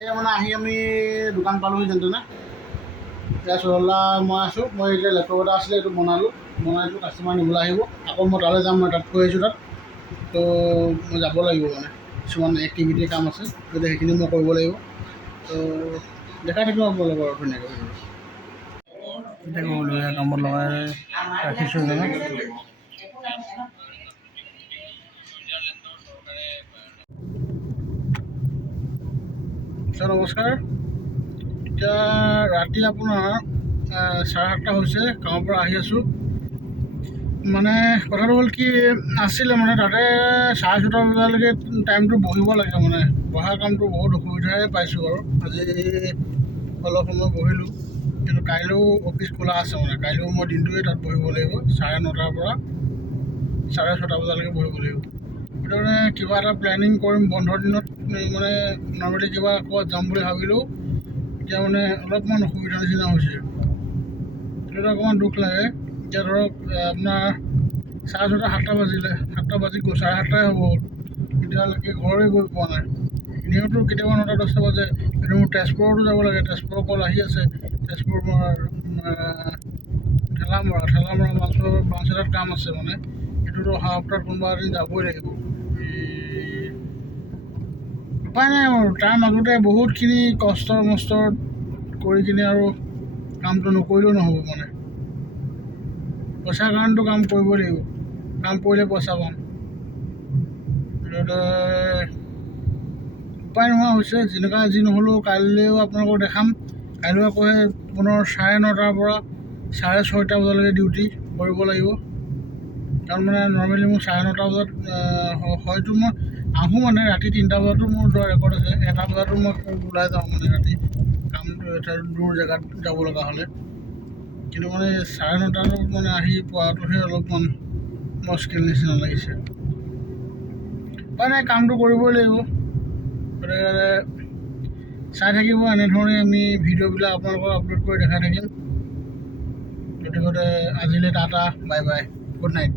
এই মানে আহি আমি দোকান পালোহি যেনে এতিয়া চলা মই আছোঁ। মই এতিয়া লেপটপ এটা আছিলে, এইটো বনাইছোঁ কাষ্টমাৰ নিবলৈ আহিব। আকৌ মই তালৈ যাম, মই তাত থৈ আহিছোঁ তাত। তো মই যাব লাগিব, মানে কিছুমান এক্টিভিটিৰ কাম আছে, গতিকে সেইখিনি মই কৰিব লাগিব। তো দেখাই থাকিব আপোনালোকৰ আৰু ধুনীয়াকৈ এতিয়া ক'বলৈ কামত লগাই ৰাখিছোঁ মানে। নমস্কাৰ। এতিয়া ৰাতি আপোনাৰ 7:30 হৈছে, কামৰ পৰা আহি আছোঁ। মানে কথাটো হ'ল কি আছিলে, মানে তাতে 6:30 বজালৈকে টাইমটো বহিব লাগে। মানে বহা কামটো বহুত অসুবিধাই পাইছোঁ আৰু আজি অলপ সময় বহিলোঁ, কিন্তু কাইলৈও অফিচ খোলা আছে। মানে কাইলৈও মই দিনটোৱে তাত বহিব লাগিব, 9:30 পৰা 6:30 বজালৈকে বহিব লাগিব। সেইটো মানে কিবা এটা প্লেনিং কৰিম বন্ধৰ দিনত, মানে নৰ্মেলি কিবা ক'ৰবাত যাম বুলি ভাবিলেও এতিয়া মানে অলপমান অসুবিধাৰ নিচিনা হৈছে। সেইটো অকণমান দুখ লাগে। এতিয়া ধৰক আপোনাৰ 6:30 7টা বাজিলে, 7টা বাজি গ'ল, 7:30 হ'ব, এতিয়ালৈকে ঘৰে গৈ পোৱা নাই। এনেওতো কেতিয়াবা 9টা 10টা বাজে। কিন্তু মোৰ তেজপুৰতো যাব লাগে, তেজপুৰৰ কল আহি আছে। তেজপুৰ ঠেলামৰা মাছৰ এটাত কাম আছে। মানে সেইটোতো অহা সপ্তাহত কোনোবা এদিন যাবই লাগিব। উপায় নাই আৰু তাৰ মাজতে বহুতখিনি কষ্ট মষ্ট কৰি কিনে আৰু কামটো নকৰিলেও নহ'ব। মানে পইচাৰ কাৰণেতো কাম কৰিবই লাগিব, কাম কৰিলে পইচা পাম। উপায় নোহোৱা হৈছে। যেনেকুৱা যি নহ'লেও কাইলৈও আপোনালোকক দেখাম। কাইলৈ আকৌ পুনৰ 9:30 পৰা 6:30 বজালৈকে ডিউটি কৰিব লাগিব। কাৰণ মানে নৰ্মেলি মোৰ 9:30 বজাত হয়তো মই আহোঁ, মানে ৰাতি 3টা বজাতো মোৰ যোৱা ৰেকৰ্ড আছে। 1টা বজাতো মই ওলাই যাওঁ, মানে ৰাতি কামটো এটা দূৰ জেগাত যাব লগা হ'লে। কিন্তু মানে 9:30 মানে আহি পোৱাটোহে অলপমান মুস্কিল নিচিনা লাগিছে। উপায় নাই, কামটো কৰিবই লাগিব। গতিকে চাই থাকিব, এনেধৰণে আমি ভিডিঅ'বিলাক আপোনালোকক আপলোড কৰি দেখাই থাকিম। গতিকে আজিলৈ Tata, bye bye, good night.